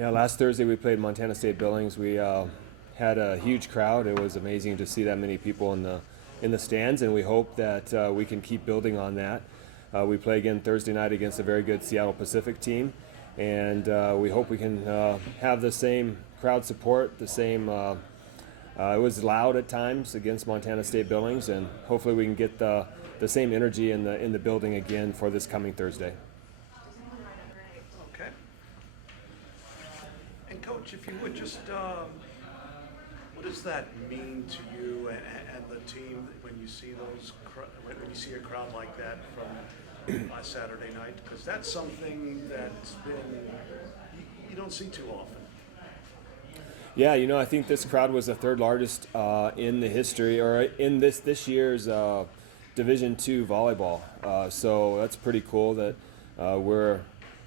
Yeah, last Thursday we played Montana State Billings. We had a huge crowd. It was amazing to see that many people in the stands, and we hope that we can keep building on that. We play again Thursday night against a very good Seattle Pacific team, and we hope we can have the same crowd support, the same. It was loud at times against Montana State Billings, and hopefully we can get the same energy in the building again for this coming Thursday. Okay. And Coach, if you would just, what does that mean to you and the team when you see when you see a crowd like that from Saturday night? Because that's something that's been you don't see too often. Yeah, I think this crowd was the third largest in the history, or in this year's Division II volleyball. So that's pretty cool that we're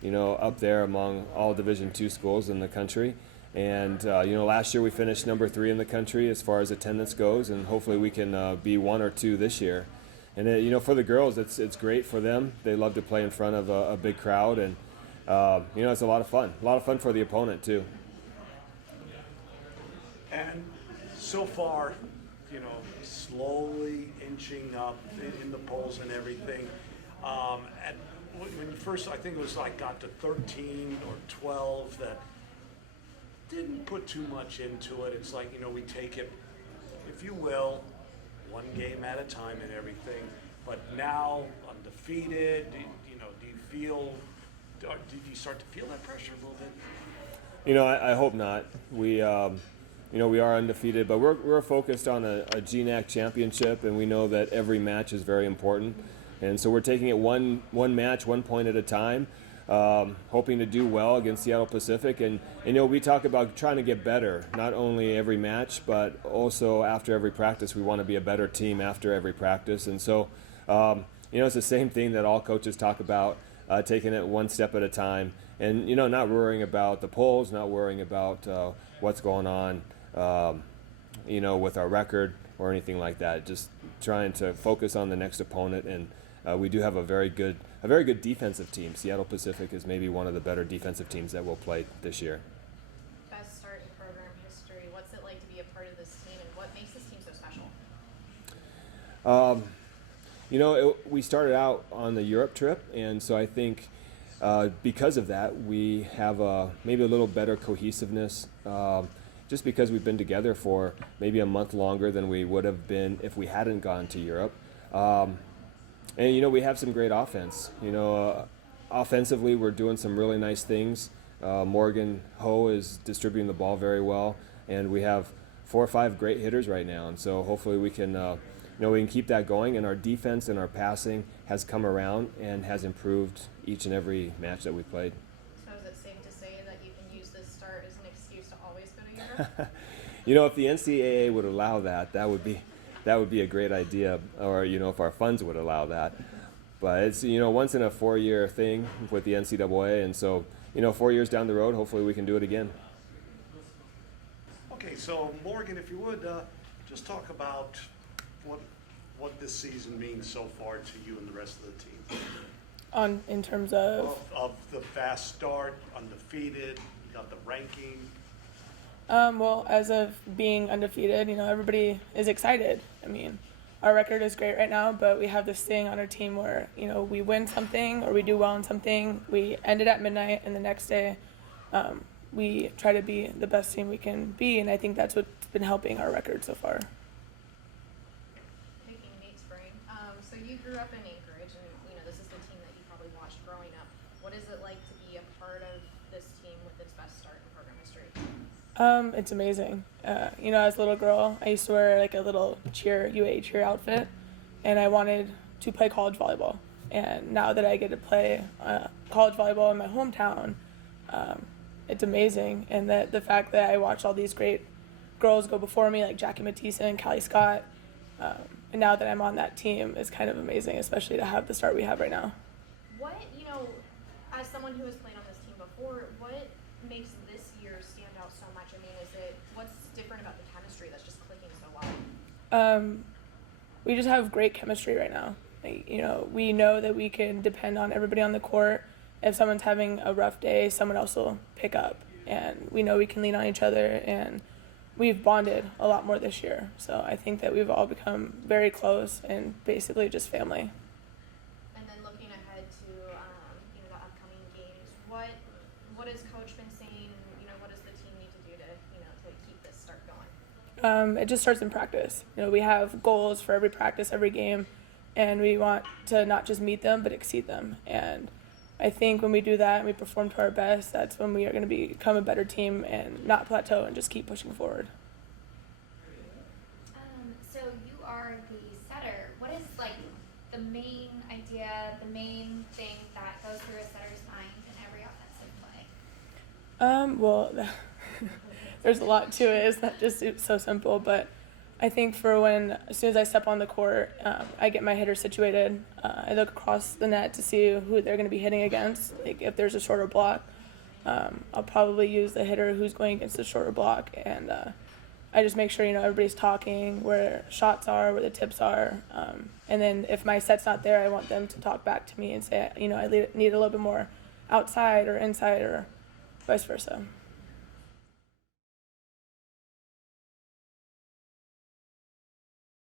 up there among all Division II schools in the country. And last year we finished number 3 in the country as far as attendance goes, and hopefully we can be 1 or 2 this year. And for the girls, it's great for them. They love to play in front of a big crowd, and it's a lot of fun for the opponent too. And so far, slowly inching up in the polls and everything. When you first, I think it was got to 13 or 12 that didn't put too much into it. It's we take it, if you will, one game at a time and everything. But now, undefeated, do you start to feel that pressure a little bit? I hope not. We are undefeated, but we're focused on a GNAC championship, and we know that every match is very important. And so we're taking it one match, 1 point at a time, hoping to do well against Seattle Pacific. And we talk about trying to get better, not only every match, but also after every practice. We want to be a better team after every practice. And so, it's the same thing that all coaches talk about, taking it one step at a time. And, not worrying about the polls, not worrying about what's going on, with our record or anything like that. Just trying to focus on the next opponent. And we do have a very good defensive team. Seattle Pacific is maybe one of the better defensive teams that will play this year. Best start in program history. What's it like to be a part of this team, and what makes this team so special? We started out on the Europe trip, and so I think because of that, we have maybe a little better cohesiveness, just because we've been together for maybe a month longer than we would have been if we hadn't gone to Europe. And we have some great offense. Offensively, we're doing some really nice things. Morgan Hooe is distributing the ball very well, and we have 4 or 5 great hitters right now. And so hopefully we can keep that going. And our defense and our passing has come around and has improved each and every match that we played. So is it safe to say that you can use this start as an excuse to always go to Europe? If the NCAA would allow that would be a great idea, or if our funds would allow that. But it's once in a 4-year thing with the NCAA, and so 4 years down the road, hopefully we can do it again. Okay, so Morgan, if you would just talk about what this season means so far to you and the rest of the team. In terms of the fast start, undefeated, you got the ranking. Well, as of being undefeated, everybody is excited. I mean, our record is great right now, but we have this thing on our team where, we win something or we do well in something. We end it at midnight, and the next day we try to be the best team we can be, and I think that's what's been helping our record so far. Picking Nate's brain. So you grew up in Anchorage, and this is the team that you probably watched growing up. What is it like to be a part of this team with its best start in program history? It's amazing. As a little girl, I used to wear a little UA cheer outfit, and I wanted to play college volleyball. And now that I get to play college volleyball in my hometown, it's amazing. And that the fact that I watched all these great girls go before me, like Jackie Matisse and Callie Scott, and now that I'm on that team is kind of amazing, especially to have the start we have right now. What, as someone who has played on this team before, what makes this year stand out so much? I mean, what's different about the chemistry that's just clicking so well? We just have great chemistry right now. We know that we can depend on everybody on the court. If someone's having a rough day, someone else will pick up. and we know we can lean on each other, and we've bonded a lot more this year. So I think that we've all become very close and basically just family. And then looking ahead to the upcoming games, what has Coach been saying? What does the team need to do to keep this start going? It just starts in practice. We have goals for every practice, every game, and we want to not just meet them but exceed them. And I think when we do that and we perform to our best, that's when we are going to become a better team and not plateau and just keep pushing forward. So you are the setter. What is the main idea, the main thing that goes through a setter's mind in every offensive play? Well, there's a lot to it. It's not just so simple, but I think as soon as I step on the court, I get my hitter situated. I look across the net to see who they're going to be hitting against. If there's a shorter block, I'll probably use the hitter who's going against the shorter block, and I just make sure everybody's talking, where shots are, where the tips are, and then if my set's not there, I want them to talk back to me and say, I need a little bit more outside or inside or vice versa.